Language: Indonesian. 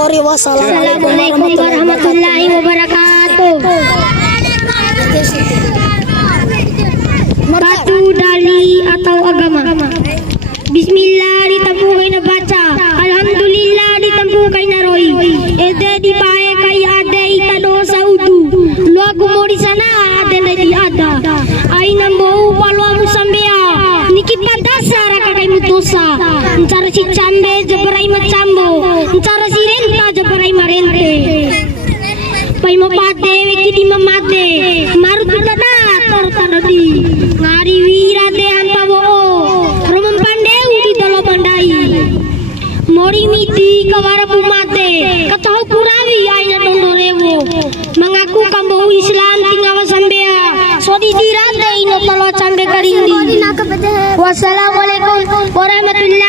Ngori. Wassalamualaikum warahmatullahi wabarakatuh. Batu dali atau agama. Bismillah ditampukai na baca, alhamdulillah ditampukai na roy. Ede di pae kai ade itado saudu. Lu aku mau di sana ade di ada. Aina mau palo amu sambea. Niki padasara kakai mutosa. Encara si cambe jeberai macambo. Encara si renta jeberai marente. Pai mapade weki di mamade. Marut tada tor tanadi. Ngari wira de hampa wo. Romam pandeu di dolo bandai. Mori miti kawara bumate. Katahu kurawi aina dondorewo. Mengaku kamboh Islam tingawa sambea. Sodi dirate ino talo cambe karindi. Wassalamualaikum warahmatullahi